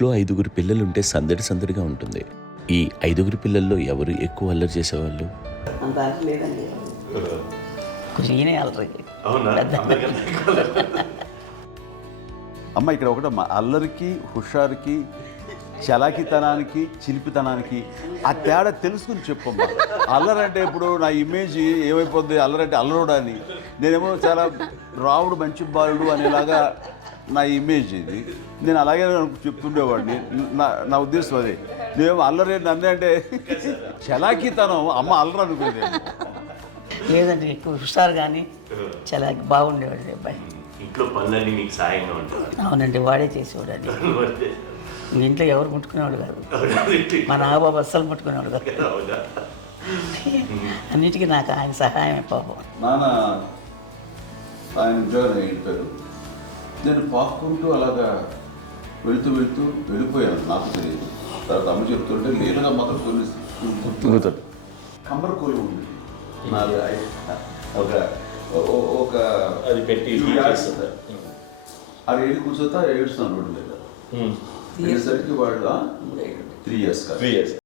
ఇంట్లో 5గురు పిల్లలుంటే సందడి సందడిగా ఉంటుంది. ఈ 5గురు పిల్లల్లో ఎవరు ఎక్కువ అల్లరి చేసేవాళ్ళు? అంత అల్లరి లేదండి. కొంచెం ఈయనే అల్లరి. అమ్మ ఇక్కడ ఒకటమ్మా, అల్లరికి, హుషారుకి, చలాకితనానికి, చిలిపితనానికి ఆ తేడా తెలుసుకుని చెప్పమ్మా. అల్లరి అంటే ఇప్పుడు నా ఇమేజ్ ఏమైపోద్ది, అల్లరి అంటే అల్లరుడు అని, నేనేమో చాలా రావుడు మంచి బాలుడు అనేలాగా నా ఇమేజ్ ఇది. నేను అలాగే చెప్తుండేవాడిని. నా ఉద్దేశం అదే. నేనేమో అల్లరి నన్నే అంటే చలాకితనం, అమ్మ అల్లరి అనుకునేది లేదండి. ఎక్కువ హుషారు కానీ చాలా బాగుండేవాడు అబ్బాయి. ఇంట్లో పనులన్నీ మీకు సాయంగా ఉంటాయి? అవునండి, వాడే చేసేవాడు. అది ఇంట్లో ఎవరు ముట్టుకునేవాడు కాదు. మా నాగబాబు అస్సలు ముట్టుకునేవాడు కాదు. అన్నిటికీ నాకు ఆయన సహాయమే పాపం. నాన్న ఆయన ఉద్యోగం వెళ్ళిపోయారు. నేను పాక్కుంటూ అలాగా వెళ్ళిపోయాను. నాకు తెలియదు. తర్వాత అమ్మ చెప్తుంటే లేదుగా మాత్రం కొన్ని గుర్తుగుతాడు. కమ్మర కోలు ఉంది ఒక అది పెట్టి అది వెళ్ళి కూర్చోతా ఏడుస్తున్నాను రోడ్డు మీద. వెళ్ళేసరికి వాళ్ళు 3 years కాదు.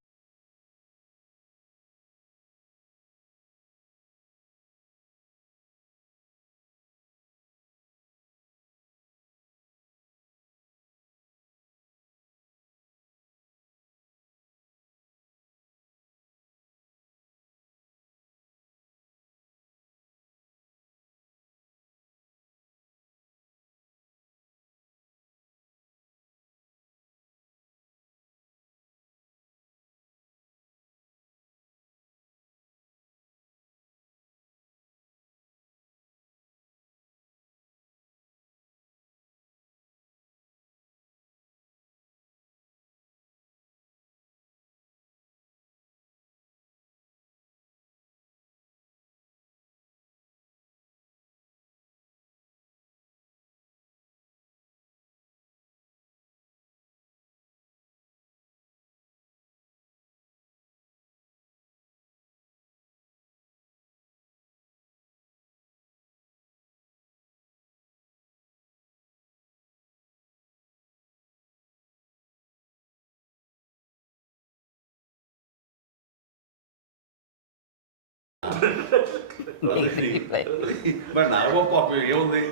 మరి నాగబాబు పాపం ఏముంది,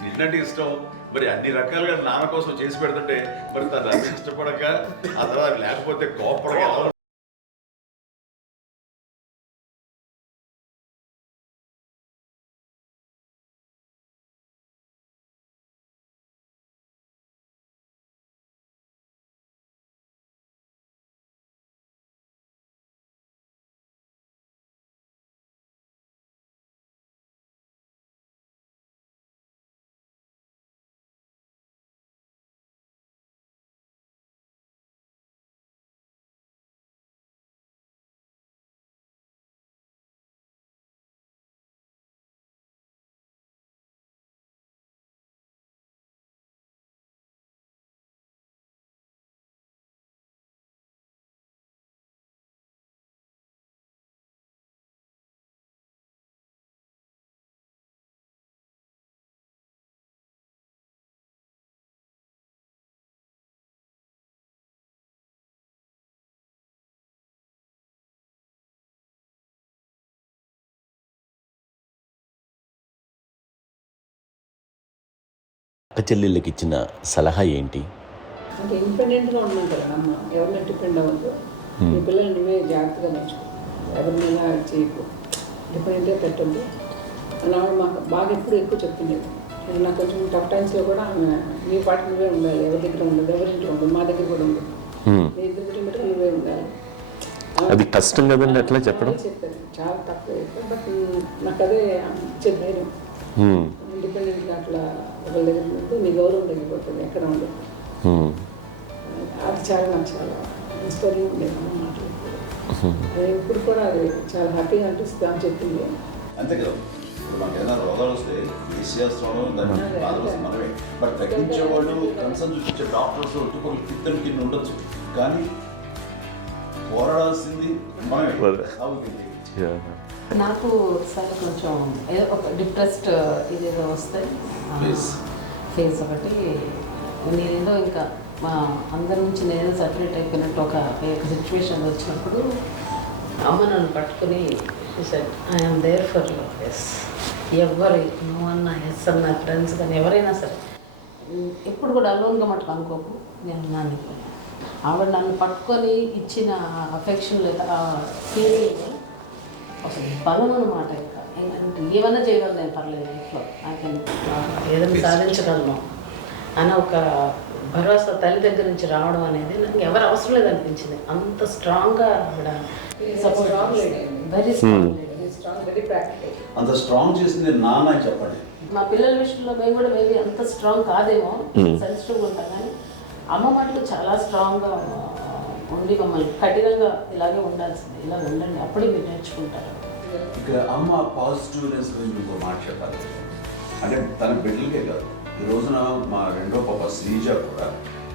తిన్నట్టు ఇష్టం. మరి అన్ని రకాలుగా నాన్న కోసం చేసి పెడుతుంటే మరి తను అది ఇష్టపడక ఆ తర్వాత లేకపోతే కోపడక అక్క చెల్లెళ్ళకి ఇచ్చిన సలహా ఏంటి? అంటే ఇండిపెండెంట్గా ఉండమంటారు అమ్మ. ఎవరిని డిపెండ్ అవ్వద్దు. మీ పిల్లలు నువ్వే జాగ్రత్తగా నేర్చుకో, ఎవరినైనా చేయకు, డిపెండెంట్గా పెట్టద్దు అని ఆవిడ మాకు బాగా ఎప్పుడు ఎక్కువ చెప్తుండేది. నాకు కొంచెం టఫ్ టైమ్స్లో కూడా ఆమె నీ పాటి నువ్వే ఉండాలి, ఎవరి దగ్గర ఉండదు, ఎవరింట్లో ఉండదు, మా దగ్గర కూడా ఉండదు, నీ ఇద్దరు కుటుంబం నువ్వే ఉండాలి. అది కష్టం కదండి అట్లా చెప్పడం. చెప్పారు, చాలా తక్కువ చెప్పారు. బట్ నాకు అదే ఇచ్చే ధైర్యం. ఇండిపెండెంట్గా అట్లా ఒకరి దగ్గర ఉంటే నీ గౌరవం తగ్గిపోతుంది, ఎక్కడ ఉండదు. అది చాలా నాకు చాలా ఇన్స్పైరింగ్ ఉండేది అమ్మ మాటలు. అది ఇప్పుడు కూడా అది చాలా హ్యాపీగా అనిపిస్తుంది అని చెప్పింది. అంతే కదా. ఇప్పుడు మనకు ఏదైనా రోగాలు వస్తే చేసేస్తామో దాన్ని బాధలు మనమే. బట్ తగ్గించేవాళ్ళు, కన్సర్న్ చూపించే డాక్టర్స్ ఒట్టుకోలు కిత్తలు కింద ఉండొచ్చు, కానీ పోరాడాల్సింది మనమే. నాకు సార్ కొంచెం ఏదో ఒక డిప్రెస్డ్ ఇదేదో వస్తే ఫేస్ ఒకటి, నేనేదో ఇంకా మా అందరి నుంచి నేను సపరేట్ అయిపోయినట్టు ఒక సిచ్యువేషన్ వచ్చినప్పుడు అమ్మ నన్ను పట్టుకుని I'm there for yours. ఎవరు నువ్వు అన్నా ఎస్ అన్న ఫ్రెండ్స్ కానీ ఎవరైనా సరే ఎప్పుడు కూడా అలోన్గా మటుకు అనుకోకు, నేను నాన్న ఆవిడ నన్ను పట్టుకొని ఇచ్చిన అఫెక్షన్ లేదా ఫీలింగ్ అసలు బలం అన్నమాట. ఇంకా అంటే ఏమన్నా చేయగలను నేను, పర్లేదు ఇంట్లో నాకు ఏదైనా సాధించగలను అని ఒక భరోసా తల్లి దగ్గర నుంచి రావడం అనేది నాకు ఎవరు అవసరం లేదనిపించింది. అంత స్ట్రాంగ్గా ఆవిడ strong lady, very strong. Strong, very practical. అంత స్ట్రాంగ్ చేసింది నాన్న అని చెప్పండి. మా పిల్లల విషయంలో మేము కూడా మేబీ అంత స్ట్రాంగ్ కాదేమో, సెన్సిటివ్గా ఉంటాం, కానీ అమ్మ మాటలు చాలా స్ట్రాంగ్గా ఉండి మమ్మల్ని కఠినంగా ఇలాగే ఉండాల్సింది, ఇలా ఉండండి అప్పుడే మీరు నేర్చుకుంటారు. ఇక్కడ అమ్మ పాజిటివ్నెస్ గురించి ఇంకో మాట చెప్పాలి. అంటే తన బిడ్డలకే కాదు, ఈ రోజున మా రెండో పాప శ్రీజ కూడా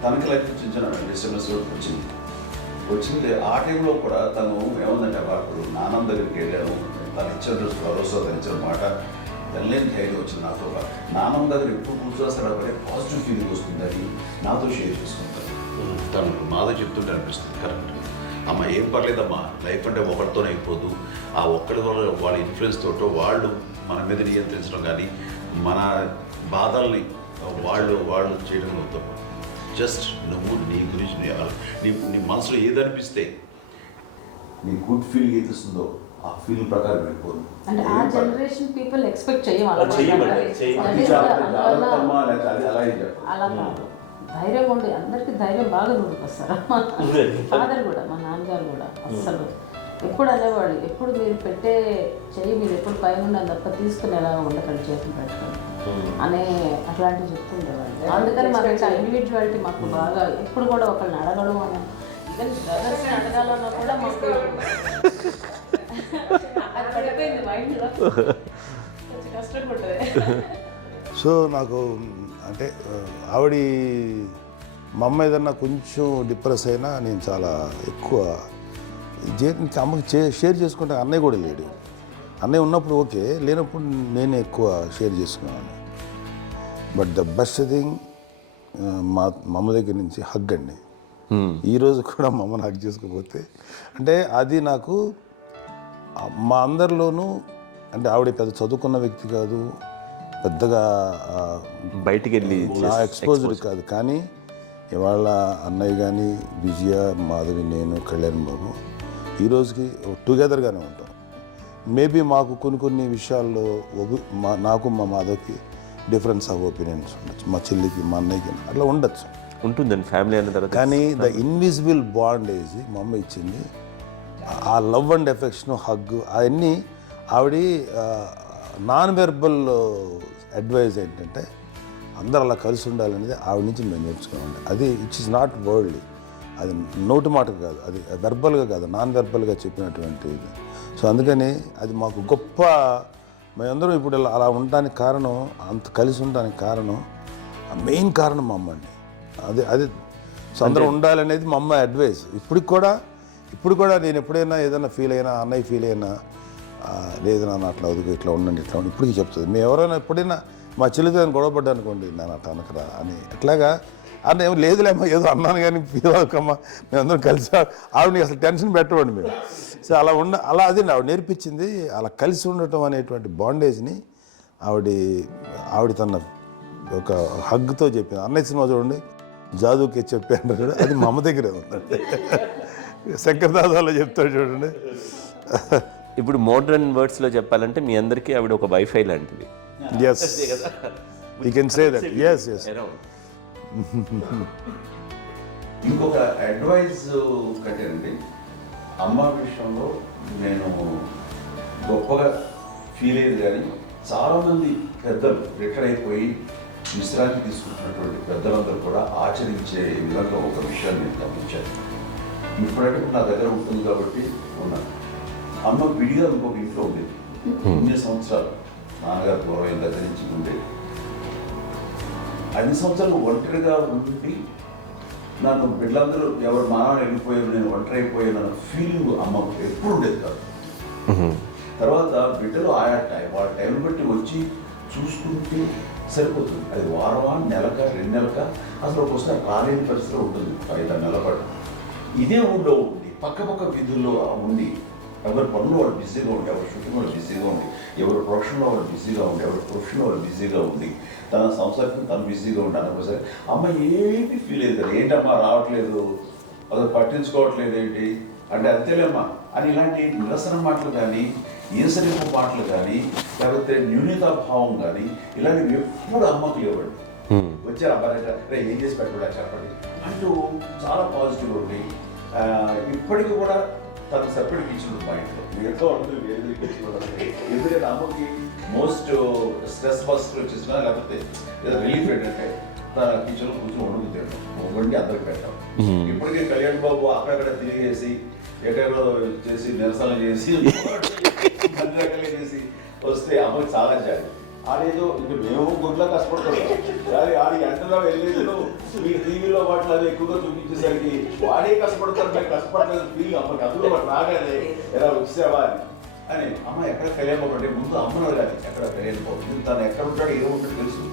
తనకి లైఫ్ చిన్న డిస్టర్బెన్స్ వచ్చింది. ఆ టైంలో కూడా తను ఏముందంటే అప్పుడు నాన్న దగ్గరికి వెళ్ళాను, తను ఇచ్చిన భరోసా, తను ఇచ్చిన మాట వెళ్ళలేని ధైర్యం వచ్చింది నాతో. నాన్నమ్మ దగ్గర ఎప్పుడు కూర్చోస్తాడు అప్పుడే పాజిటివ్ ఫీలింగ్ వస్తుందని నాతో షేర్ చేసుకుంటాను. తను మాతో చెప్తుంటే అనిపిస్తుంది కరెక్ట్. అమ్మ ఏం పర్లేదమ్మా, లైఫ్ అంటే ఒకరితోనే అయిపోదు, ఆ ఒక్కడి వల్ల వాళ్ళ ఇన్ఫ్లుయెన్స్ తోటో వాళ్ళు మన మీద నియంత్రించడం కానీ మన బాధల్ని వాళ్ళు చేయడం అవుతాం. జస్ట్ నువ్వు నీ గురించి నీ మనసులో ఏదనిపిస్తే నీ గుడ్ ఫీల్ ఏదిస్తుందో ఆ ఫీల్ ప్రకారం వెళ్ళిపోదు. అంటే ఆ జనరేషన్ పీపుల్ ఎక్స్పెక్ట్ అలా కాదు, ధైర్యం ఉండి అందరికీ ధైర్యం బాగా నూరుకొస్తారు. ఫాదర్ కూడా, మా నాన్నగారు కూడా అస్సలు ఎప్పుడు అనేవాళ్ళు, ఎప్పుడు మీరు పెట్టే చెయ్యి మీరు ఎప్పుడు పైన తప్ప తీసుకుని ఎలా ఉండకండి, చేతులు పెట్టుకొని అనే అట్లాంటివి చెప్తుండేవాళ్ళు. అందుకని మాకు ఇండివిజువాలిటీ మాకు బాగా ఎప్పుడు కూడా ఒకళ్ళని అడగడం అని, ఈవెన్ బ్రదర్స్ని అడగాలన్నా కూడా మాకు అది పడిపోయింది మైండ్లో, కొంచెం కష్టంగా ఉంటుంది. సో నాకు అంటే ఆవిడ మా అమ్మ ఏదన్నా కొంచెం డిప్రెస్ అయినా నేను చాలా ఎక్కువ అమ్మకి షేర్ చేసుకుంటే అన్నయ్య కూడా లేడు. అన్నయ్య ఉన్నప్పుడు ఓకే, లేనప్పుడు నేనే ఎక్కువ షేర్ చేసుకున్నాను. బట్ ద బెస్ట్ థింగ్ మా అమ్మ దగ్గర నుంచి హగ్ అండి. ఈరోజు కూడా మా అమ్మని హగ్ చేసుకోకపోతే అంటే అది నాకు మా అందరిలోనూ, అంటే ఆవిడ పెద్ద చదువుకున్న వ్యక్తి కాదు, పెద్దగా బయటికి వెళ్ళి నా ఎక్స్పోజర్ కాదు, కానీ ఇవాళ అన్నయ్య కానీ విజయ, మాధవి, నేను, కళ్యాణ్ బాబు ఈ రోజుకి టుగెదర్గానే ఉంటాం. మేబీ మాకు కొన్ని విషయాల్లో నాకు మా మాధవ్కి డిఫరెన్స్ ఆఫ్ ఒపీనియన్స్ ఉండొచ్చు, మా చెల్లికి మా అన్నయ్యకి అట్లా ఉండొచ్చు, ఉంటుందండి ఫ్యామిలీ అన్న తర్వాత. కానీ ద ఇన్విజిబుల్ బాండేజ్ మా అమ్మ ఇచ్చింది, ఆ లవ్ అండ్ ఎఫెక్షన్, హగ్, అవన్నీ ఆవిడ నాన్ వెర్బల్ అడ్వైజ్ ఏంటంటే అందరూ అలా కలిసి ఉండాలనేది ఆవిడ నుంచి మేము నేర్చుకోవాలి. అది ఇట్స్ ఇస్ నాట్ వర్డ్లీ, అది నోటి మాట కాదు, అది వెర్బల్గా కాదు, నాన్ వెర్బల్గా చెప్పినటువంటి ఇది. సో అందుకని అది మాకు గొప్ప, మేమందరం ఇప్పుడు అలా ఉండడానికి కారణం, అంత కలిసి ఉండడానికి కారణం, మెయిన్ కారణం మా అమ్మ అండి. అది సో అందరూ ఉండాలనేది మా అమ్మ అడ్వైస్. ఇప్పుడు కూడా నేను ఎప్పుడైనా ఏదైనా ఫీల్ అయినా, అన్నయ్య ఫీల్ అయినా, లేదు నాన్న అట్లా వదుకు, ఇట్లా ఉండండి, ఇట్లా ఉండి ఇప్పటికీ చెప్తుంది. మేము ఎవరైనా ఎప్పుడైనా మా చెల్లితో గొడవపడ్డా అనుకోండి, నేను అట్లా అనకరా అని ఎట్లాగా అన్న ఏమో లేదులేమ్మా ఏదో అన్నాను కానీ ఫీల్ అవ్వకమ్మా, మేమందరం కలిసి ఆవిడని అసలు టెన్షన్ పెట్టవండి మేము. సో అలా అది ఆవిడ నేర్పించింది, అలా కలిసి ఉండటం అనేటువంటి బాండేజ్ని ఆవిడ తన ఒక హగ్తో చెప్పింది. అన్నయ్య సినిమా చూడండి, జాదూకి చెప్పాను కూడా, అది మా అమ్మ దగ్గరే ఉందండి. శంకర్ దాదాలో చెప్తాడు చూడండి. ఇప్పుడు మోడ్రన్ వర్డ్స్లో చెప్పాలంటే మీ అందరికీ ఆవిడ ఒక వైఫై లాంటిది. Yes, you can say that. Yes. ఇంకొక అడ్వైజ్ కట్టండి, అమ్మ విషయంలో నేను గొప్పగా ఫీల్ అయ్యేది, కానీ చాలామంది పెద్దలు రిటైర్ అయిపోయి విశ్రాంతి తీసుకుంటున్నటువంటి పెద్దలందరూ కూడా ఆచరించే విధంగా ఒక విషయాన్ని నేను గమనించాను. ఇప్పుడంటే నా దగ్గర ఉంటుంది కాబట్టి ఉన్నాను. అమ్మ విడిగా ఇంకొక ఇంట్లో ఉండేది, 9 సంవత్సరాలు నాన్నగారు దూరం దగ్గర నుంచి ఉండేది. 5 సంవత్సరాలు ఒంటరిగా ఉండి నన్ను బిడ్డలందరూ ఎవరు మానవుని వెళ్ళిపోయారు, నేను ఒంటరి అయిపోయాను అన్న ఫీలింగ్ అమ్మకు ఎప్పుడు ఉండేది కాదు. తర్వాత బిడ్డలు ఆయా వాళ్ళ టైం బట్టి వచ్చి చూసుకుంటూ సరిపోతుంది. అది వారమా, నెలక, 2 నెలక, అసలు ఒకసారి రాలేని పరిస్థితిలో ఉంటుంది 5-6 నెలల పాటు. ఇదే ఊళ్ళో ఉండి పక్క వీధుల్లో ఉండి ఎవరి పనులు వాళ్ళు బిజీగా ఉండి, ఎవరి షూటింగ్ వాళ్ళు బిజీగా ఉండి, ఎవరి ప్రొఫెషన్లో వాళ్ళు బిజీగా ఉండి, ఎవరి ప్రొఫెషన్లో వాళ్ళు బిజీగా ఉండి, తన సంసారం తను బిజీగా ఉండి అనుకోసరి అమ్మ ఏమీ ఫీల్ అయ్యేది కదా, ఏంటమ్మా రావట్లేదు, అసలు పట్టించుకోవట్లేదు ఏంటి అంటే అంతేలేమ్మా అని ఇలాంటి నిరసన మాటలు కానీ, ఈసరింపు మాటలు కానీ, లేకపోతే న్యూనతాభావం కానీ ఇలాంటివి ఎప్పుడు అమ్మకు లేవండి. వచ్చారు అబ్బాయి ఏం చేసి పెట్టడా చెప్పండి అంటూ చాలా పాజిటివ్ ఉండి ఇప్పటికీ కూడా తను సపరేట్ కిచెన్ మా ఇంట్లో ఎంతో ఉంటుంది వేరే కిచెన్. ఎందుకంటే అమ్మకి మోస్ట్ స్ట్రెస్ బస్టర్ వచ్చేసినా లేకపోతే ఏదో రిలీఫ్ ఏంటంటే తన కిచెన్లో కూర్చొని వండుకు వండి అందరికి పెట్టాం. ఇప్పటికే కళ్యాణ్ బాబు అక్కడక్కడ తిరిగేసి ఎక్కడో చేసి నిరసన చేసి అన్ని రకాలుగా చేసి వస్తే అమ్మకి చాలా జాలి. ఆడేదో ఇంక మేము గుడ్లా కష్టపడుతున్నాం కానీ ఆడి ఎంతలో వెళ్ళేదో మీరు టీవీలో వాటిలో అది ఎక్కువగా చూపించేసరికి వాడే కష్టపడతారు, మేము కష్టపడలేదు ఫీల్ అమ్మకి. అందులో వాడు రాగానే ఎలా వచ్చావా అని అమ్మ ఎక్కడ కళ్యాణ్ బాబు అంటే ముందు అమ్మను కానీ ఎక్కడ కళ్యాణ్ బాబు తను ఎక్కడ ఉంటాడు ఏదో ఉంటాడు తెలుసు.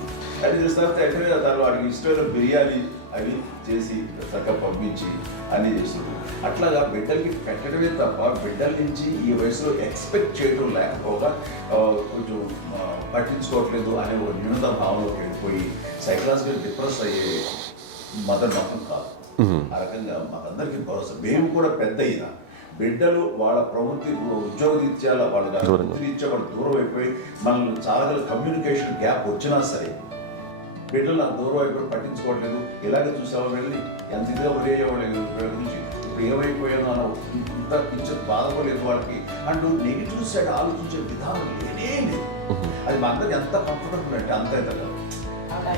అది తెలిసిన తర్వాత ఎక్కడ తను వాడికి ఇష్టమైన బిర్యానీ అవి చేసి చక్కగా పంపించి అన్నీ చేస్తుంది. అట్లాగా బిడ్డలకి పెట్టడమే తప్ప బిడ్డల నుంచి ఈ వయసులో ఎక్స్పెక్ట్ చేయడం లేకపోగా కొంచెం పట్టించుకోవట్లేదు అనే ఒక న్యూనత భావంలోకి వెళ్ళిపోయి సైకలాజికల్ డిప్రెస్ అయ్యే మదర్ మాత్రం కాదు. ఆ రకంగా మాకందరికీ భరోసా. మేము కూడా పెద్ద అయినా బిడ్డలు వాళ్ళ ప్రవృత్తి ఉద్యోగరీత్యాల వాళ్ళు వృత్తిరీత్యా వాళ్ళు దూరం అయిపోయి మనల్ని చాలా కమ్యూనికేషన్ గ్యాప్ వచ్చినా సరే బిడ్డలు నాకు దూరం అయిపోయి పట్టించుకోవట్లేదు. ఇలాగే చూసేవాళ్ళు వెళ్ళి ఎంత ఇదిగా వదిలేవాళ్ళు గురించి ఇప్పుడు ఏమైపోయాను అన్న ఇంత పిక్చర్ బాధపడలేదు వాళ్ళకి అంటూ నెగిటివ్ సైడ్ ఆలోచించే విధానం లేనే లేదు. అది మా అందరికి ఎంత కంఫర్టబుల్ అంటే అంతే కదా.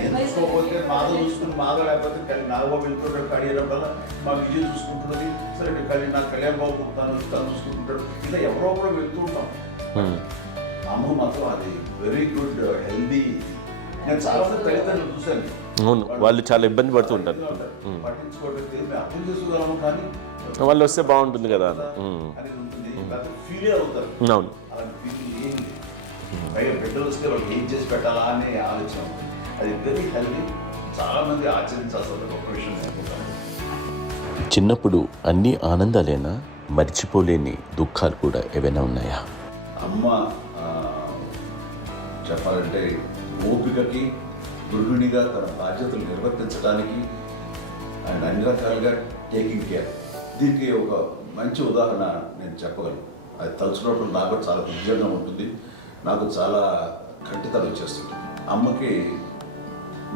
ఎందుకోకపోతే మాధవ్ చూసుకుని మాధవ్ లేకపోతే నాగబాబు వెళ్తుంటాడు కడియడం వల్ల మా విజయ్ చూసుకుంటున్నది సరే నాకు కళ్యాణ్ బాబు తను చూసుకుంటుంటాడు. ఇలా ఎవరో కూడా వెళ్తూ ఉంటాం. అమ్మ మాత్రం అది వెరీ గుడ్ హెల్దీ. నేను చాలా తల్లిదండ్రులు చూశాను, అవును, వాళ్ళు చాలా ఇబ్బంది పడుతూ ఉంటారు. పట్టించుకోవట్లేదు మేము అర్థం చేసుకోగలము కానీ వాళ్ళు వస్తే బాగుంటుంది కదా అనేది ఉంటుంది. ఫీల్ అవుతారు. అవును, అలాంటి ఫీల్ ఏం లేదు. పైగా బిడ్డలు వస్తే వాళ్ళకి ఏం చేసి పెట్టాలా అనే ఆలోచన ఉంటుంది. అది వెరీ హెల్దీ. చాలా మంది ఆచరించాల్సిన గొప్ప విషయం అనుకుంటాను. చిన్నప్పుడు అన్ని ఆనందాలేనా, మర్చిపోలేని దుఃఖాలు కూడా ఏవైనా ఉన్నాయా? అమ్మ చెప్పాలంటే ఓపికకి, గృహిణిగా తన బాధ్యతలు నిర్వర్తించడానికి అండ్ అన్ని రకాలుగా టేకింగ్ కేర్. దీనికి ఒక మంచి ఉదాహరణ నేను చెప్పగలను. అది తలుచుకున్నప్పుడు నాకు చాలా ఉద్యోగంగా ఉంటుంది, నాకు చాలా కంటితనం వచ్చేస్తుంది. అమ్మకి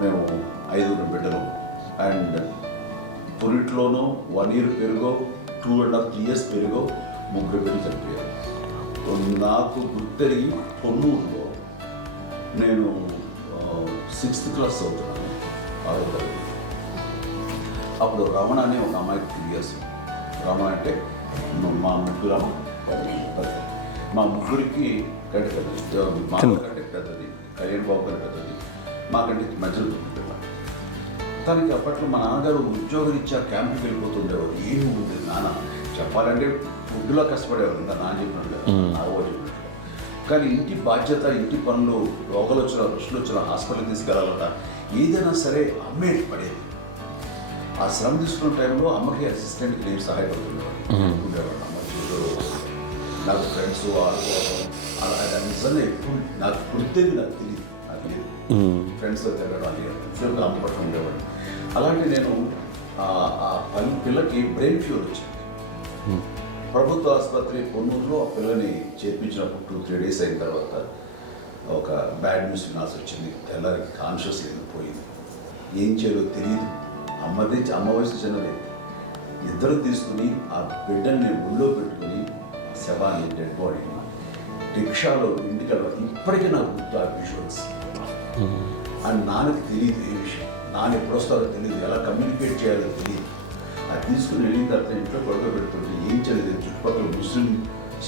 మేము 5 బిడ్డలు అండ్ పురిట్లోనూ 1 year పెరుగో 2.5 years పెరుగో 3 బిడ్డలు చనిపోయారు. నాకు గుర్తెరిగి పొన్నూరులో నేను 6th class చదువుతున్నాను, 6వ తరగతి. అప్పుడు రమణ అనే ఒక అమ్మాయికి 3 years. రమణ అంటే మా ముగ్గురు మా ముగ్గురికి కంటే పెద్దది, మా కంటే పెద్దది, కళ్యాణ్ బాబు కంటే పెద్దది, మాకంటే మధ్యలో పిల్ల. తనకి అప్పట్లో మా నాన్నగారు ఉద్యోగరీత్యా క్యాంపుకి వెళ్ళిపోతుండేవారు. ఏమి ఉండేది నాన్న చెప్పాలంటే ఫుడ్లో కష్టపడేవారు. ఇంకా నాన్న చెప్పినట్టు నాగో చెప్పినట్టు. కానీ ఇంటి బాధ్యత, ఇంటి పనులు, రోగాలు వచ్చిన రుచులు వచ్చిన హాస్పిటల్కి తీసుకెళ్ళాలట ఏదైనా సరే అమ్మే పడేది. ఆ శ్రమ తీసుకున్న టైంలో అమ్మకి అసిస్టెంట్కి నేను సహాయపడుతుండేవాడు ఉండేవాడు. అమ్మ చూడరు నాకు ఫ్రెండ్స్ ఆడుకోవడం అలా నిజంగా ఎప్పుడు నాకు గుర్తేది నాకు తెలియదు. నాకు లేదు ఫ్రెండ్స్తో తిరగడం అది ఫ్రెండ్స్లో అమ్మ పట్ల ఉండేవాడు. అలాంటి నేను ఆ పిల్లకి బ్రెయిన్ ఫ్యూర్ వచ్చింది. ప్రభుత్వ ఆసుపత్రి పొన్నూరులో ఆ పిల్లని చేర్పించినప్పుడు 2-3 days అయిన తర్వాత ఒక బ్యాడ్ న్యూస్ వినాల్సి వచ్చింది. తెల్లారికి కాన్షియస్ లేదు, పోయింది. ఏం చేయాలో తెలియదు. అమ్మ వయసు చిన్నది. ఇద్దరు తీసుకుని ఆ బిడ్డల్ని ఒళ్ళో పెట్టుకుని శవాన్ని, డెడ్ బాడీని రిక్షాలో ఇంటికి వెళ్ళాలి. ఇప్పటికీ నాకు గుర్తు ఆ విజువల్స్. అండ్ నాన్నకి తెలియదు ఏ విషయం, నాన్న ఎప్పుడు వస్తారో తెలియదు, ఎలా కమ్యూనికేట్ చేయాలో తెలియదు. అది తీసుకుని వెళ్ళిన తర్వాత ఇంట్లో పడుకోబెడుతుంటే ఏం చేయలేదు. చుట్టుపక్కల ముస్లిం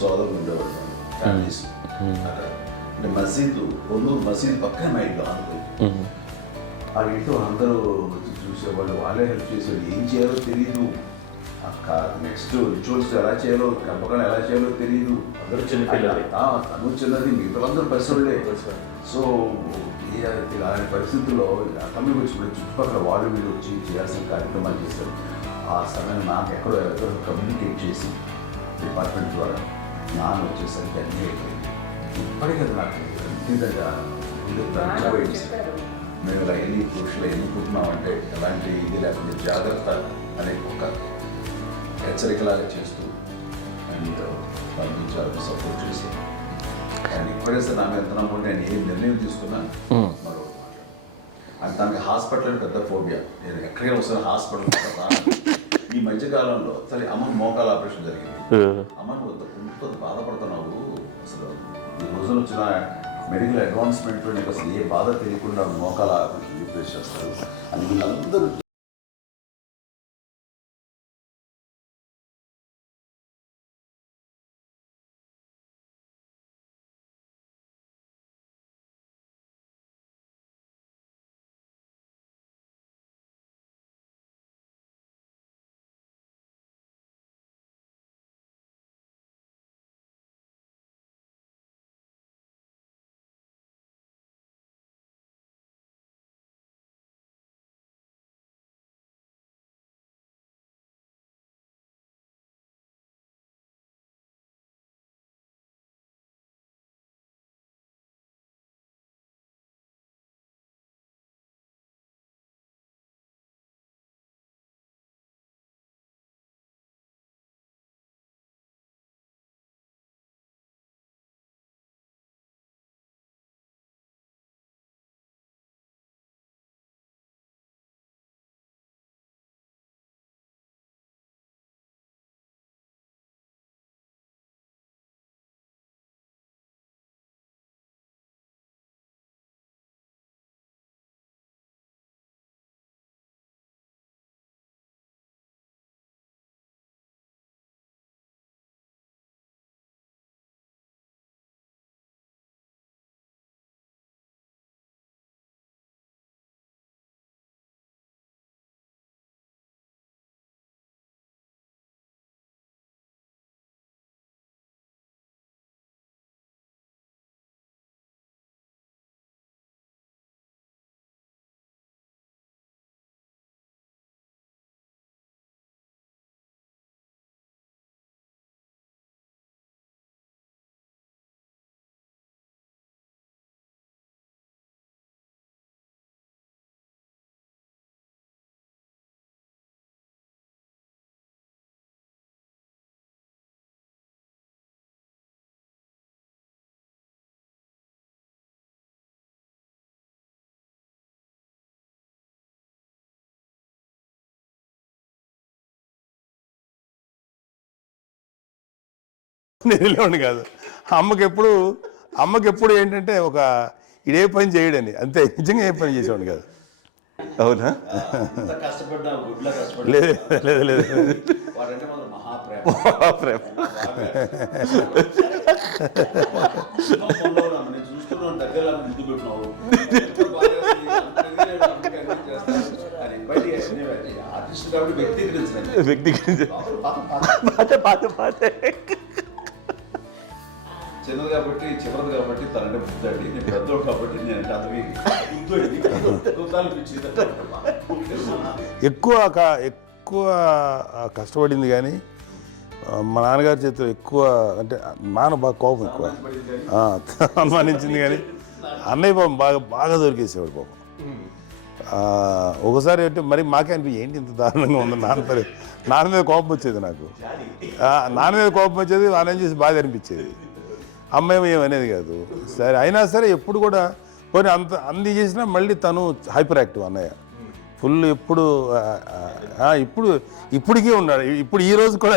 సోదరులు ఉండేవాళ్ళు, ఫ్యామిలీస్ అక్కడ. అంటే మసీదు, పొన్నూరు మసీదు పక్కన మా ఇంట్లో అనుకుని ఆ ఇంట్లో అందరూ వచ్చి చూసేవాళ్ళు, వాళ్ళే హెల్ప్ చేసేవాళ్ళు. ఏం చేయాలో తెలియదు. నెక్స్ట్ రిచువల్స్ ఎలా చేయాలో, గర్భకాండం ఎలా చేయాలో తెలియదు. అందరూ చిన్నపిల్లలే. తను చిన్నది, మిగతాలందరూ పసివాళ్ళే. సో అలాంటి పరిస్థితుల్లో తమ్ముడికి వచ్చినప్పుడు చుట్టుపక్కల వాళ్ళు వీళ్ళు వచ్చి చేయాల్సిన కార్యక్రమాలు చేశారు. ఆ సమయం నాకు ఎక్కడో కమ్యూనికేట్ చేసి డిపార్ట్మెంట్ ద్వారా నాన్న వచ్చేసరికి అన్నీ అయిపోయింది. ఇప్పటికీ నాకు ఎందుకంటే మేము ఇలా ఎన్ని పురుషులు ఎన్నుకుంటున్నామంటే ఎలాంటి ఇది లేకుండా జాగ్రత్త అనే ఒక హెచ్చరికలాగా చేస్తూ అండ్ పంపించాలని సపోర్ట్ చేసి అండ్ ఇప్పుడైతే నా మీద నమ్మకం నేను ఏం నిర్ణయం తీసుకున్నా మరో అండ్ తనకి హాస్పిటల్ పెద్ద ఫోబియా. నేను ఎక్కడికైనా వస్తాను హాస్పిటల్ కదా. ఈ మధ్యకాలంలో సరే అమ్మ మోకాల ఆపరేషన్ జరిగింది. అమ్మను కొంత బాధపడుతున్నావు, అసలు ఈ రోజున వచ్చిన మెడికల్ అడ్వాన్స్మెంట్లో నీకు అసలు ఏ బాధ తెలియకుండా మోకాల ఆపరేషన్ రీప్లేస్ చేస్తారు అని వీళ్ళందరూ నేను వెళ్ళేవాడిని కాదు. అమ్మకి ఎప్పుడు ఏంటంటే ఒక ఇదే పని చేయడని, అంతే. నిజంగా ఏ పని చేసేవాడిని కాదు. అవునా? కష్టపడ్డా గుడ్లా కష్టపడ్డా లేదు లేదు వాడంటే మాత్రం మహాప్రేమ. నేను చూసుకున్నాను దగ్గర ముందు పెట్టినావు ఆర్టిస్ట్ కాబట్టి వ్యక్తీకరించిన చిన్నది కాబట్టి చివరిది కాబట్టి తనంటే బుద్ధండి, నేను పెద్దోడు కాబట్టి నేను అతని ఎక్కువ కష్టపడింది కానీ మా నాన్నగారి చేతిలో ఎక్కువ, అంటే నాన్న బాగా కోపం ఎక్కువ అనుమానించింది. కానీ అన్నయ్య పాపం బాగా దొరికేసేవాడు పాపం. ఒకసారి అంటే మరి మాకే అనిపి ఏంటి ఇంత దారుణంగా ఉంది నాన్న మీద కోపం వచ్చేది నాకు. నాన్న మీద కోపం వచ్చేది, నాన్న చూసి బాధ అనిపించేది. అమ్మాయి ఏమనేది కాదు. సరే అయినా సరే ఎప్పుడు కూడా పోనీ అన్ని చేసినా మళ్ళీ తను హైపర్ యాక్టివ్ అన్నయ్య. ఫుల్ ఇప్పటికీ ఉన్నాడు. ఇప్పుడు ఈ రోజు కూడా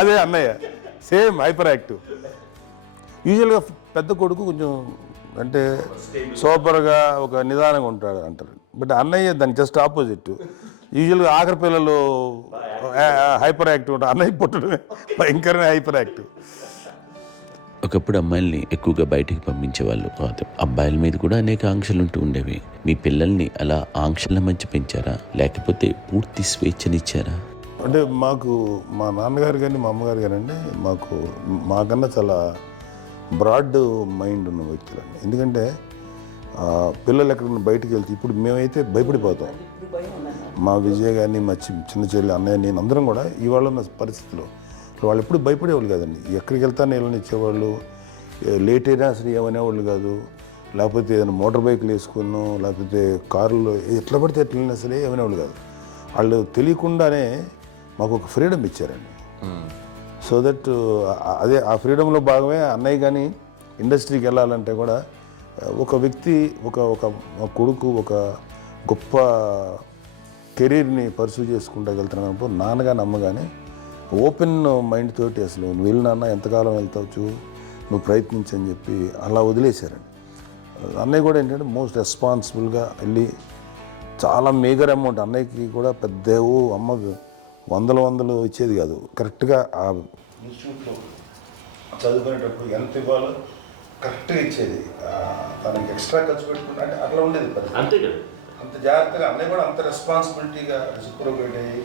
అదే అన్నయ్య, సేమ్ హైపర్ యాక్టివ్. యూజువల్గా పెద్ద కొడుకు కొంచెం అంటే సూపర్గా ఒక నిదానంగా ఉంటాడు అంటారు. బట్ అన్నయ్య దాని జస్ట్ ఆపోజిట్. యూజువల్గా ఆఖరి పిల్లలు హైపర్ యాక్టివ్ ఉంటారు, అన్నయ్య పుట్టడమే భయంకరమైన హైపర్ యాక్టివ్. ఒకప్పుడు అమ్మాయిల్ని ఎక్కువగా బయటికి పంపించేవాళ్ళు కాదు, అబ్బాయిల మీద కూడా అనేక ఆంక్షలు ఉంటూ ఉండేవి. మీ పిల్లల్ని అలా ఆంక్షల మధ్య పెంచారా, లేకపోతే పూర్తి స్వేచ్ఛనిచ్చారా? అంటే మాకు మా నాన్నగారు కానీ మా అమ్మగారు కానీ అండి మాకన్నా చాలా బ్రాడ్ మైండ్ ఉన్న వ్యక్తులండి. ఎందుకంటే పిల్లలు ఎక్కడన్నా బయటకు వెళ్తే ఇప్పుడు మేమైతే భయపడిపోతాం. మా విజయ్ కానీ మా చిన్న చెల్లి అన్నయ్య నేను అందరం కూడా ఇవాళ ఉన్న పరిస్థితిలో వాళ్ళు ఎప్పుడు భయపడేవాళ్ళు కాదండి. ఎక్కడికి వెళ్తాను నీళ్ళని ఇచ్చేవాళ్ళు, లేట్ అయినా అసలు ఏమనేవాళ్ళు కాదు. లేకపోతే ఏదైనా మోటార్ బైక్లు వేసుకున్నాం, లేకపోతే కారులో ఎట్లా పడితే ఎట్లయినా సరే ఏమనేవాళ్ళు కాదు. వాళ్ళు తెలియకుండానే మాకు ఒక ఫ్రీడమ్ ఇచ్చారండి. సో దట్ అదే ఆ ఫ్రీడంలో భాగమే అన్నయ్య కానీ ఇండస్ట్రీకి వెళ్ళాలంటే కూడా ఒక వ్యక్తి ఒక కొడుకు ఒక గొప్ప కెరీర్ని పర్సూ చేసుకుంటూ వెళ్తున్నాను. నాన్నగాని అమ్మగానే ఓపెన్ మైండ్ తోటి అసలు నువ్వు వెళ్ళినా ఎంతకాలం వెళ్తావు, నువ్వు ప్రయత్నించని చెప్పి అలా వదిలేశారండి. అన్నయ్య కూడా ఏంటంటే మోస్ట్ రెస్పాన్సిబుల్గా వెళ్ళి చాలా మేజర్ అమౌంట్ అన్నయ్యకి కూడా పెద్ద అమ్మకు వందలు ఇచ్చేది కాదు. కరెక్ట్గా ఆ ఇన్స్టిట్యూట్లో చదువుకునేటప్పుడు ఎంత ఇవ్వాలో కరెక్ట్గా ఇచ్చేది. తనకి ఎక్స్ట్రా ఖర్చు పెట్టుకుంటే అంటే అట్లా ఉండేది పరిస్థితి. అంతే కదా, అంత జాగ్రత్తగా అన్నయ్య కూడా అంత రెస్పాన్సిబిలిటీగా రెసిప్రోకేట్ అయ్యి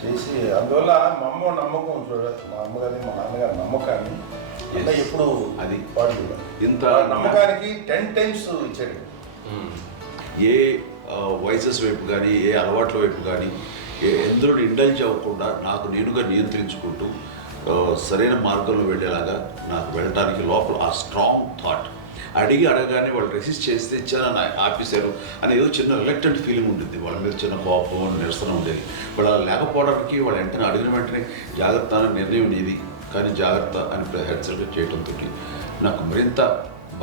చేసి అందువల్ల మా అమ్మ నమ్మకం మా అమ్మగారి మా నాన్నగారి నమ్మకాన్ని అన్నయ్య ఎప్పుడు అది వాడు ఇంత నమ్మకానికి 10 times ఇచ్చాడు. ఏ వయసెస్ వైపు కానీ ఏ అలవాట్ల వైపు కానీ ఎందులో ఇండల్జ్ అవ్వకుండా నాకు నేనుగా నియంత్రించుకుంటూ సరైన మార్గంలో వెళ్ళేలాగా నాకు వెళ్ళడానికి లోపల ఆ స్ట్రాంగ్ థాట్ అడగానే వాళ్ళు రెసిస్ట్ చేస్తే ఇచ్చానని ఆపేశారు అని ఏదో చిన్న రిలక్టెంట్ ఫీలింగ్ ఉంటుంది. వాళ్ళ మీద చిన్న కోపం నిరసన ఉండేది. వాళ్ళు అలా లేకపోవడానికి వాళ్ళు వెంటనే అడిగిన వెంటనే జాగ్రత్త అనే నిర్ణయం ఉండేది. కానీ జాగ్రత్త అని హెచ్చరిక చేయడంతో నాకు మరింత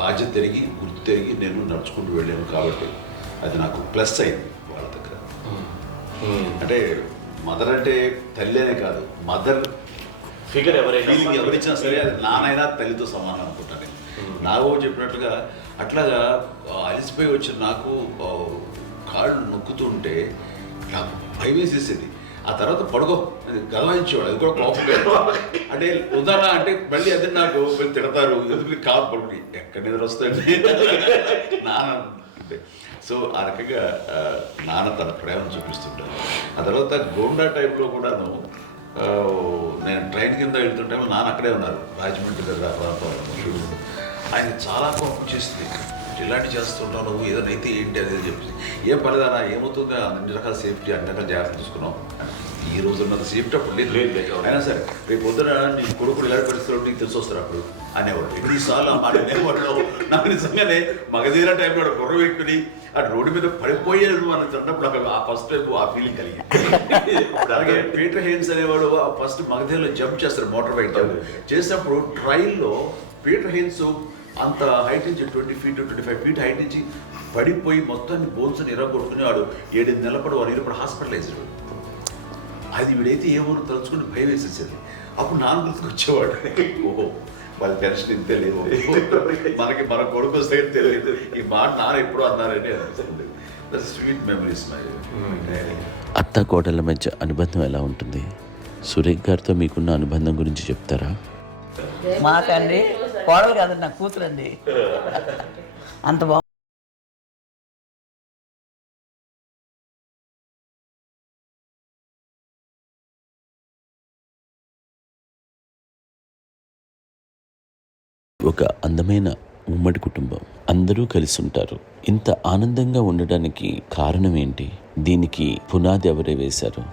బాధ్యత తిరిగి గుర్తు తిరిగి నేను నడుచుకుంటూ వెళ్ళాను. కాబట్టి అది నాకు ప్లస్ అయింది వాళ్ళ దగ్గర. అంటే మదర్ అంటే తల్లి అనే కాదు, మదర్ ఫిగర్ ఫీలింగ్ ఎవరిచ్చినా సరే అది నానైనా తల్లితో సమానం అనుకుంటాను. నాకు చెప్పినట్లుగా అట్లాగా అలిసిపోయి వచ్చిన నాకు కాళ్ళు నొక్కుతుంటే నాకు భయం వేసేసేది. ఆ తర్వాత పడుకో గలవాయించేవాడు, అది కూడా కోపం. అంటే ఉదాహరణ అంటే మళ్ళీ అదే నాకు తిడతారు, ఎందుకు కాదు పడుకుని ఎక్కడ నిద్ర వస్తాయండి నాన్న. సో ఆ రకంగా నాన్న తన ప్రేమ చూపిస్తుంటాను. ఆ తర్వాత గోండా టైప్లో కూడాను నేను ట్రైన్ కింద వెళ్తుంటే నాన్న అక్కడే ఉన్నారు, రాజమండ్రి దగ్గర ప్రాంతంలో. ఆయన చాలా కోపం చేస్తుంది, ఇలాంటి చేస్తుంటావు నువ్వు, ఏదైనా అయితే ఏంటి అనేది చెప్పి, ఏం పర్లేదన్నా ఏమవుతుందో అన్ని రకాల సేఫ్టీ అన్ని రకాల జాగ్రత్త తీసుకున్నాం. ఈ రోజు ఉన్నది సేఫ్టీ అప్పుడు లేదు అయినా సరే రేపు పొద్దున నీ కొడుకులు ఇలాంటి పరిస్థితులు నీకు తెలిసి వస్తారు అప్పుడు అనేవాడు. ఎన్నిసార్లు అనేవాడు. నాకు నిజంగానే మగధీర టైంలో గుర్ర పెట్టుకుని ఆ రోడ్డు మీద పడిపోయేది అని అన్నప్పుడు నాకు ఆ ఫస్ట్ వైపు ఆ ఫీలింగ్ కలిగింది. అలాగే పీటర్ హెయిన్స్ అనేవాడు ఫస్ట్ మగధీరలో జంప్ చేస్తారు, మోటార్ బైక్ జంప్ చేసినప్పుడు ట్రైల్లో పీటర్ హెయిన్స్ అంత హైట్ నుంచి 20 feet 25 feet హైట్ నుంచి పడిపోయి మొత్తాన్ని బోన్స్ ఇరగొట్టుకుని వాడు 7 నెలల పాటు వాడు ఇరపడి హాస్పిటలైజ్డ్. అది వీడైతే ఏమో తలుచుకుని భయం వేసేసేది. అప్పుడు నాన్న గుర్తుకు వచ్చేవాడు, ఓహో వాళ్ళ టెన్షన్ ఇంత తెలియదు, మనకి మన కొడుకు వస్తే తెలియదు, ఈ మాట నాన్న ఎప్పుడు అన్నారని అనిపిస్తుంది. Sweet memories my. అత్త కోడళ్ళ మధ్య అనుబంధం ఎలా ఉంటుంది? సురేఖ్ గారితో మీకున్న అనుబంధం గురించి చెప్తారా? మాకండి కోడలు కాదండి, నా కూతురు అండి. అంత బాగుంది. ఒక అందమైన ఉమ్మడి కుటుంబం, అందరూ కలిసి ఉంటారు. ఇంత ఆనందంగా ఉండడానికి కారణం ఏంటి? దీనికి పునాది ఎవరే వేశారు?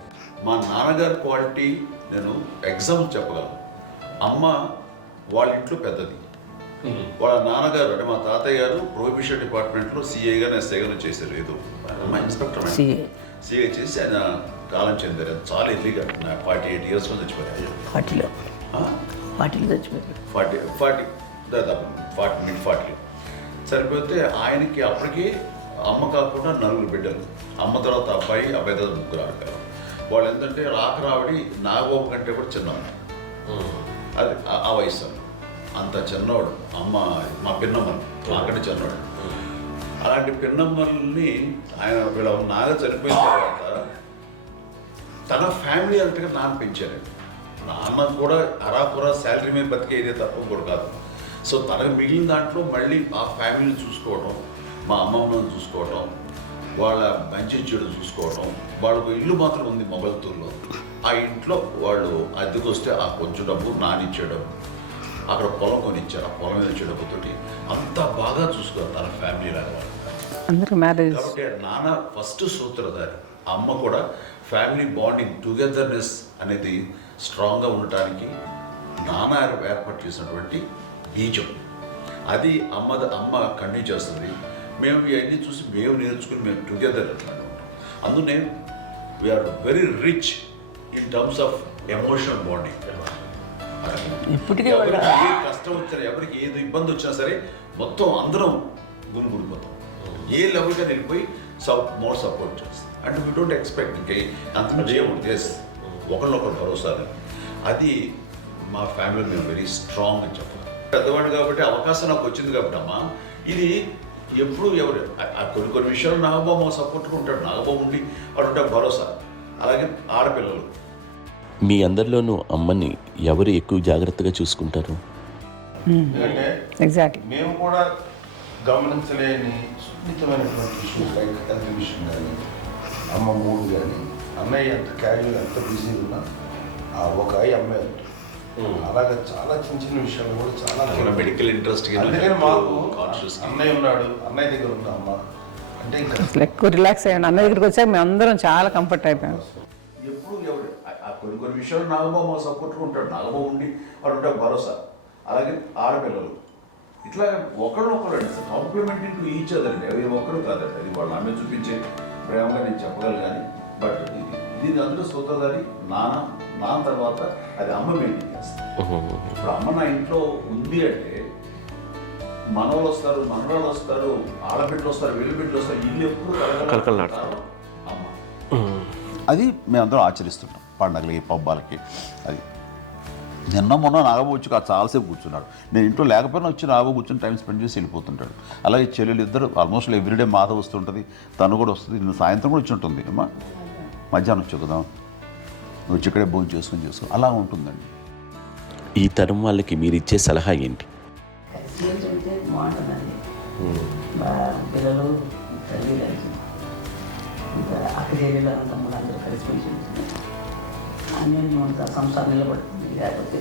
మా నాన్నగారి క్వాలిటీ నేను ఎగ్జాంపుల్ చెప్పగలను. అమ్మ వాళ్ళ ఇంట్లో పెద్దది, వాళ్ళ నాన్నగారు అంటే మా తాతయ్య గారు ప్రొహిబిషన్ డిపార్ట్మెంట్లో సిఐగా ఎస్ఐగా చేశారు. ఏదో మా ఇన్స్పెక్టర్ సిఐ చేసి ఆయన కాలం చెందారు. చాలా ఎర్లీగా 48 years చచ్చిపోయారు. 40 చచ్చిపోయారు. 40 దాదాపు 40 సరిపోతే ఆయనకి అప్పటికి అమ్మ కాకుండా 4 బిడ్డలు. అమ్మ తర్వాత అబ్బాయి తర్వాత 3 ఆడతారు. వాళ్ళు ఏంటంటే రాకరావిడి నాగోబు కంటే కూడా చిన్నవాడు. అది ఆ వయసు అంత చిన్నవాడు. అమ్మ మా పిన్నమ్మని నాకంటే చిన్నవాడు. అలాంటి పిన్నమ్మల్ని ఆయన వీళ్ళ నాగ చనిపోయిన తర్వాత తన ఫ్యామిలీ అంటే నాన్న పెంచారు. నాన్న కూడా అరాపురా శాలరీ మీద బతికేదే తప్ప కూడా కాదు. సో తనకు మిగిలిన దాంట్లో మళ్ళీ ఆ ఫ్యామిలీని చూసుకోవడం, మా అమ్మమ్మని చూసుకోవడం, వాళ్ళ మంచి చెడు చూసుకోవడం. వాళ్ళకు ఇల్లు మాత్రం ఉంది మొగల్తూరులో. ఆ ఇంట్లో వాళ్ళు అద్దెకు వస్తే ఆ కొంచెం డబ్బు నానిచ్చే డబ్బు, అక్కడ పొలం కొనిచ్చారు, ఆ పొలం మీద వచ్చే డబ్బుతోటి అంతా బాగా చూసుకోరు తన ఫ్యామిలీ లాగా. అందరూ మ్యారేజ్ కాబట్టి నాన్న ఫస్ట్ సూత్రధారి, అమ్మ కూడా ఫ్యామిలీ బాండింగ్ టుగెదర్నెస్ అనేది స్ట్రాంగ్గా ఉండటానికి నాన్న ఏర్పాటు చేసినటువంటి బీజం. అది అమ్మ కంటిన్యూ చేస్తుంది. మేము ఇవన్నీ చూసి మేము నేర్చుకుని మేము టుగెదర్ అందునే we are very rich in terms of emotional bonding. ఇప్పటికే ఎవరికి ఏ కష్టం వచ్చినా, ఎవరికి ఏది ఇబ్బంది వచ్చినా సరే మొత్తం అందరం గురిపోతాం. ఏ లెవెల్గా వెళ్ళిపోయి మోర్ సపోర్ట్ చేస్తాం. అంటే వీ డోంట్ ఎక్స్పెక్ట్ ఇంకా అంతకుమించి ఏముంటుంది. ఎస్, ఒకరినొకరు భరోసా. అది మా ఫ్యామిలీ మేము వెరీ స్ట్రాంగ్ అని చెప్పాలి. పెద్దవాడు కాబట్టి అవకాశం నాకు వచ్చింది కాబట్టి అమ్మా, ఇది ఎప్పుడు ఎవరు కొన్ని విషయాలు నాగబాబు సపోర్ట్గా ఉంటాడు. నాగబాబు ఉండి వాడు ఉంటే భరోసా. అలాగే ఆడపిల్లలు మీ అందరిలోనూ అమ్మని ఎవరు ఎక్కువ జాగ్రత్తగా చూసుకుంటారు? ఎందుకంటే ఎగ్జాక్ట్లీ మేము కూడా గమనించలేని సున్నితమైనటువంటి ఇష్యూస్ లైక్ హెల్త్ విషయం కానీ, అమ్మ మూడు కానీ, అన్నయ్య ఎంత క్యాజువల్ ఎంత బిజీ ఉన్నా ఆ ఒక అమ్మాయి ఉంటుంది. అలాగే చాలా చిన్న చిన్న విషయాలు కూడా చాలా మెడికల్ ఇంట్రెస్ట్. అందుకని మాకు అన్నయ్య ఉన్నాడు, అన్నయ్య దగ్గర ఉన్న అమ్మ అంటే ఇంకా ఎక్కువ రిలాక్స్ అయ్యాను. అన్న దగ్గరికి వచ్చాక మేము అందరం చాలా కంఫర్ట్ అయిపోయాం. ఎప్పుడు ఎవరు కొన్ని విషయాలు నాగబాబు సపోర్ట్గా ఉంటాడు. నాగబాబు ఉండి వాడు ఉంటే భరోసా. అలాగే ఆడపిల్లలు ఇట్లా ఒకళ్ళొకరు అండి కాంప్లిమెంటింగ్ టు ఈచ్ అదర్ అండి. అవి ఒక్కరు కాదండి, అది వాళ్ళ నాన్న చూపించే ప్రేమగా నేను చెప్పగలను. కానీ బట్ దీని అందరూ సూత్రధారి నాన్న తర్వాత అది అమ్మ మెయింటైన్ చేస్తుంది. ఇప్పుడు అమ్మ నా ఇంట్లో ఉంది అంటే మనవాళ్ళు వస్తారు, మనవాళ్ళు వస్తారు, ఆడబిడ్డలు వస్తారు, వీళ్ళ బిడ్డలు వస్తారు, ఇల్లు ఎప్పుడు కలకలాడతారు అమ్మ. అది మేమందరం ఆచరిస్తుంటాం పండగలకి, పబ్బాలకి. అది నిన్న మొన్న నాగబాబు వచ్చి చాలాసేపు కూర్చున్నాడు. నేను ఇంట్లో లేకపోయినా వచ్చి నాగబాబు కూర్చొని టైం స్పెండ్ చేసి వెళ్ళిపోతుంటాడు. అలాగే చెల్లెలు ఇద్దరు ఆల్మోస్ట్ ఎవ్రీడే మాత వస్తుంటుంది, తను కూడా వస్తుంది. నిన్న సాయంత్రం కూడా వచ్చి ఉంటుంది. అమ్మా మధ్యాహ్నం వచ్చి కదా వచ్చి ఇక్కడే భోజనం చేసుకో అలా ఉంటుందండి. ఈ తరం వాళ్ళకి మీరు ఇచ్చే సలహా ఏంటి? కలిసి ఉంటే బాగుంటుందండి. పిల్లలు తల్లి కలిసి ఇంకా అక్క చెల్లెలు తమ్ముడు అందరూ కలిసిమెలిసి ఉంటుంది. అన్నీ సంసారం నిలబడుతుంది. లేకపోతే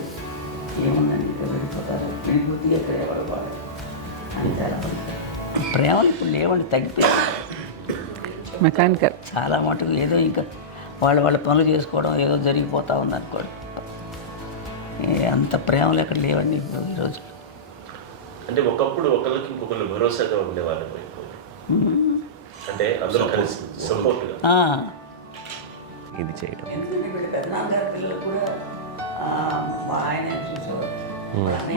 ఏముందండి, వెళ్ళిపోతారు. విడిపోతే ఎక్కడ పడవాలి అంతే. అలా ప్రేమలు ఇప్పుడు లేవండి, తగ్గిపోయాయి. మెకానికల్ చాలా మటుకు ఏదో ఇంకా వాళ్ళ పనులు చేసుకోవడం ఏదో జరిగిపోతూ ఉంది అనుకోండి. అంత ప్రేమలు ఎక్కడ లేవండి ఇప్పుడు ఈ రోజు. అంటే ఒకప్పుడు ఒకరికి ఇంకొకరు భరోసాగా ఉండేవాళ్ళు, అంటే అందరూ కలిసి సపోర్ట్గా ఇది చేయడం. ఎందుకంటే వీళ్ళ పెద్దనాన్నగారి పిల్లలు కూడా ఆయన చూసేవారు.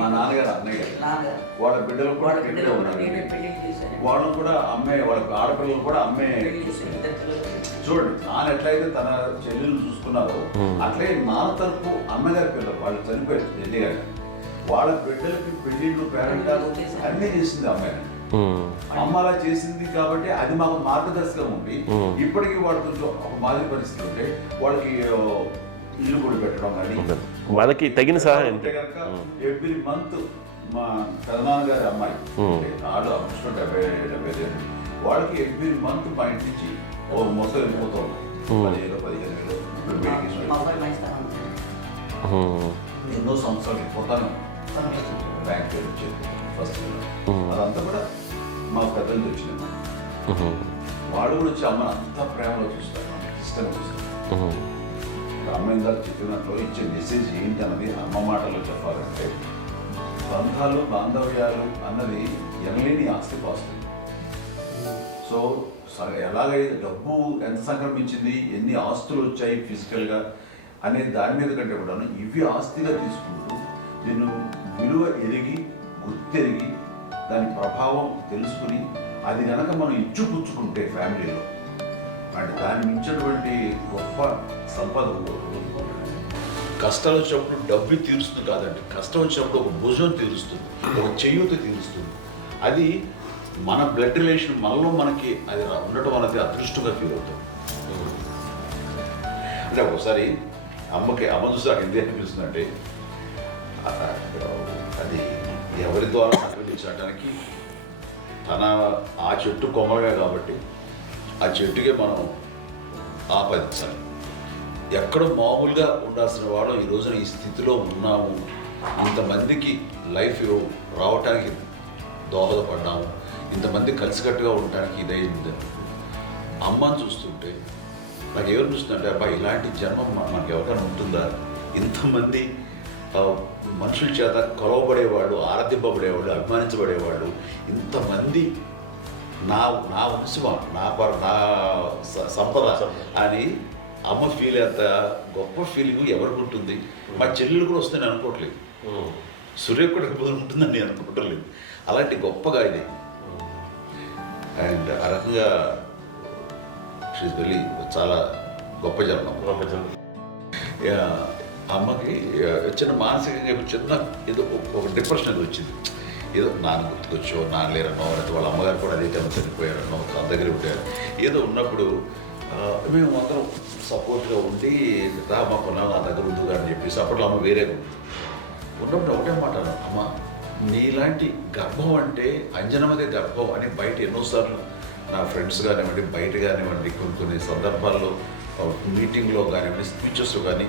మా నాన్నగారు అన్నయ్య గారు నాన్నగారు వాళ్ళ బిడ్డలు కూడా వాళ్ళ ఇక్కడే బిడ్డలు కూడా ఉన్నారు. నేనే పెళ్లి చేశాను. వాళ్ళని కూడా అమ్మే, వాళ్ళ ఆడపిల్లలు కూడా అమ్మే. పెళ్లి చేశాను ఇద్దరు పిల్లలు. చూడండి, నాన్న ఎట్లయితే తన చెల్లెలు చూసుకున్నారో అట్లే నాన్న తరపు అమ్మగారి పిల్లలు వాళ్ళు చనిపోయారు చెల్లి గారు, వాళ్ళ బిడ్డలకి పెళ్లిళ్ళు పేరెంటాలు అన్నీ చేసింది అమ్మాయి. అమ్మ అలా చేసింది కాబట్టి అది మాకు మార్గదర్శకం ఉంది. ఇప్పటికీ వాళ్ళు కొంచెం ఒక మాదిరి పరిస్థితి ఉంటే వాళ్ళకి ఇల్లు కూడా పెట్టడం కానీ వాళ్ళకి తగిన సహాయం అంటే కనుక ఎవ్రీ మంత్ మా పెదనాన్నగారి అమ్మాయి వాళ్ళు అప్పుడు 70 వాళ్ళకి ఎవ్రీ మంత్ మా ఇంటి నుంచి ఓ మొత్తం వెళ్ళిపోతాం 15,000 మా అబ్బాయి మంచిగా ఎన్నో సంవత్సరాలు వెళ్ళిపోతాను. బ్యాంక్ వచ్చేది ఫస్ట్ అదంతా కూడా మా పెద్దలు వచ్చింది. వాళ్ళు కూడా వచ్చి అమ్మని అంతా ప్రేమలో చూస్తారు, ఇష్టంగా చూస్తారు. అమ్మ ఇందాక చెప్పినట్లు ఇచ్చే మెసేజ్ ఏంటి అన్నది అమ్మ మాటల్లో చెప్పాలంటే బంధాలు బాంధవ్యాలు అన్నది ఎనలేని ఆస్తిపాస్తులు. సో ఎలాగైతే డబ్బు ఎంత సంక్రమించింది, ఎన్ని ఆస్తులు వచ్చాయి ఫిజికల్గా అనే దాని మీద కంటే కూడా ఇవి ఆస్తిగా తీసుకుంటూ దీన్ని విలువ ఎరిగి గుర్తెరిగి దాని ప్రభావం తెలుసుకుని అది కనుక మనం ఇచ్చిపుచ్చుకుంటే ఫ్యామిలీలో అంటే దాన్ని మించినటువంటి గొప్ప సంపద కష్టాలు వచ్చినప్పుడు డబ్బు తీరుస్తుంది కాదండి, కష్టం వచ్చినప్పుడు ఒక భుజం తీరుస్తుంది, ఒక చేయూత తీరుస్తుంది. అది మన బ్లడ్ రిలేషన్ మనలో మనకి అది ఉండటం అనేది అదృష్టంగా ఫీల్ అవుతాం. అంటే ఒకసారి అమ్మ చూసి నాకు ఎందుకు అనిపిస్తుంది అంటే అది ఎవరి ద్వారా సంక్రమించడానికి తన ఆ చెట్టు కొమ్మలమే కాబట్టి ఆ చెట్టుకే మనం ఆపాదించాలి. ఎక్కడో మామూలుగా ఉండాల్సిన వాళ్ళం ఈ రోజున ఈ స్థితిలో ఉన్నాము, ఇంతమందికి లైఫ్ రావటానికి దోహదపడ్డాము, ఇంతమంది కలిసికట్టుగా ఉండటానికి ఇదైంది. అమ్మని చూస్తుంటే నాకు ఏమనిపిస్తుందంటే, అబ్బా ఇలాంటి జన్మం మనకు ఎవరికైనా ఉంటుందా? ఇంతమంది మనుషుల చేత కొలవబడేవాళ్ళు, ఆరాధింపబడేవాళ్ళు, అభిమానించబడేవాళ్ళు, ఇంతమంది నా వంశమా, నా సంపద అని అమ్మ ఫీల్ అంత గొప్ప ఫీలింగ్ ఎవరికి ఉంటుంది? మా చెల్లెలు కూడా వస్తే నేను అనుకోవట్లేదు, సూర్య కూడా ఉంటుందని నేను అనుకోవట్లేదు. అలాంటి గొప్పగా ఇది. అండ్ ఆ రకంగా షీఈ్ వెరీ చాలా గొప్ప జన్మ. అమ్మకి చిన్న మానసికంగా చిన్న ఏదో ఒక డిప్రెషన్ అది వచ్చింది. ఏదో నాన్న గుర్తుకొచ్చో, నాన్న లేరన్నో, లేకపోతే వాళ్ళ అమ్మగారు కూడా అదే టైం చనిపోయారన్నో, తన దగ్గర ఉంటారు. ఏదో ఉన్నప్పుడు మేము అందరం సపోర్ట్గా ఉండి మా కొన్నా నా దగ్గర ఉందిగా అని చెప్పేసి అప్పట్లో అమ్మ వేరేగా ఉన్నప్పుడు ఒకటే మాట అన్నాను, అమ్మ నీలాంటి గర్భం అంటే అంజనమదే గర్భం అని బయట ఎన్నోసార్లు నా ఫ్రెండ్స్ కానివ్వండి, బయట కానివ్వండి, కొన్ని సందర్భాల్లో మీటింగ్లో కానివ్వండి, స్పీచెస్లో కానీ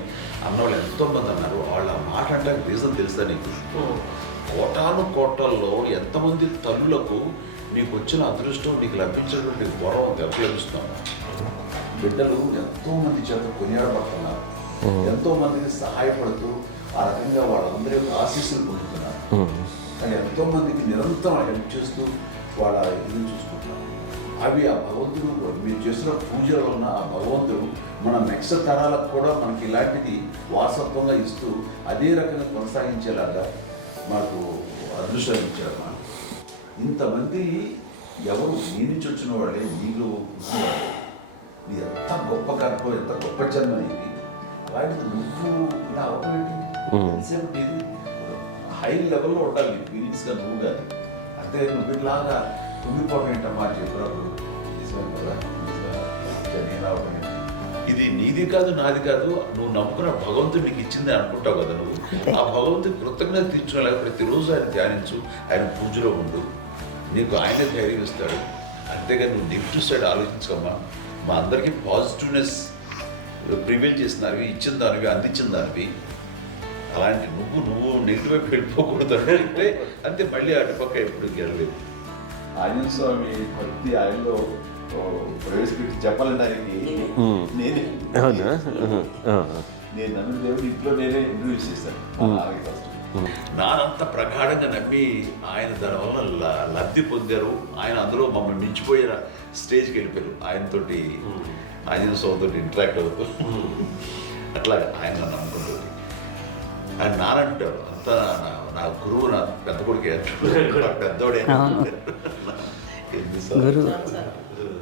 అన్నవాళ్ళు ఎంతోమంది అన్నారు. వాళ్ళ మాట అంటే రీజన్ తెలుసా నీకు? కోటాను కోటల్లో ఎంతమంది తల్లులకు నీకు వచ్చిన అదృష్టం, నీకు లభించినటువంటి గౌరవం లభిస్తున్నాము. బిడ్డలు ఎంతోమంది చేత కొనియాడబడుతున్నారు, ఎంతోమందికి సహాయపడుతూ ఆ రకంగా వాళ్ళందరి యొక్క ఆశీస్సులు పొందుతున్నారు. కానీ ఎంతోమందికి నిరంతరం హెల్ప్ చేస్తూ వాళ్ళ ఇది చూసుకుంటున్నారు. అవి ఆ భగవంతుడు మీరు చేసిన పూజలో ఉన్న ఆ భగవంతుడు మన నెక్స్ట్ తరాలకు కూడా మనకి ఇలాంటిది వారసత్వంగా ఇస్తూ అదే రకంగా కొనసాగించేలాగా మాకు అదృష్టం ఇచ్చారు. ఇంతమంది ఎవరు నీ నుంచి వచ్చిన వాళ్ళే, నీళ్ళు నీ ఎంత గొప్ప గర్భం, ఎంత గొప్ప జన్మ ఇది. వాటికి నువ్వు ఇలా అవటమేంటి? ఇది హై లెవెల్లో ఉండాలి ఫీలింగ్స్గా నువ్వు కానీ. అంతే నువ్వు ఇలాగా కుంగిపోవడం ఏంటమ్మా చెప్పినప్పుడు ఇది నీది కాదు, నాది కాదు, నువ్వు నమ్ముకున్న భగవంతుడు నీకు ఇచ్చింది అనుకుంటావు కదా. నువ్వు ఆ భగవంతుడి కృతజ్ఞత తీర్చుకోలేక ప్రతిరోజు ఆయన ధ్యానించు, ఆయన పూజలో ఉండు, నీకు ఆయనే ధైర్యం ఇస్తాడు. అంతేగాని నువ్వు నెగిటివ్ సైడ్ ఆలోచించుకోమ్మా. మా అందరికీ పాజిటివ్నెస్ ప్రివైల్ చేసిన దానివి, ఇచ్చిన దానివి, అందించిన దానివి. అలాంటి నువ్వు నెగిటివ్ వైపు వెళ్ళిపోకూడదు అంటే అంతే. మళ్ళీ అటుపక్క ఎప్పుడు గెలలేదు. ఆంజనేయ స్వామి భక్తి ఆయనలో ప్రవేశపెట్టి చెప్పాలంటే ఆయనకి నేను నన్ను దేవుడు ఇంట్లో నేనే ఇంట్రడ్యూస్ చేశాను. నానంత ప్రగాఢంగా నమ్మి ఆయన దానివల్ల లబ్ధి పొందారు. ఆయన అందులో మమ్మల్ని మించిపోయిన స్టేజ్కి వెళ్ళిపోయారు. ఆయనతోటి ఆంజనేయ స్వామితో ఇంటరాక్ట్ అవుతూ అట్లా ఆయన నమ్ముకుంటుంది. ఆయన నానంటారు అంతా నా గురువు, నా పెద్ద కొడుకు పెద్దోడే. గురువు